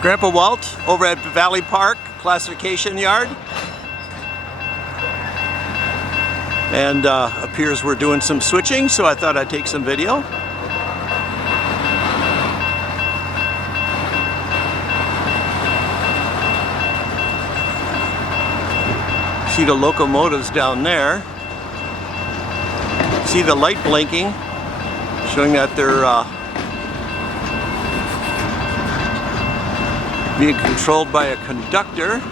Grandpa Walt over at Valley Park Classification Yard. And appears we're doing some switching, so I thought I'd take some video. See the locomotives down there. See the light blinking, showing that they're being controlled by a conductor.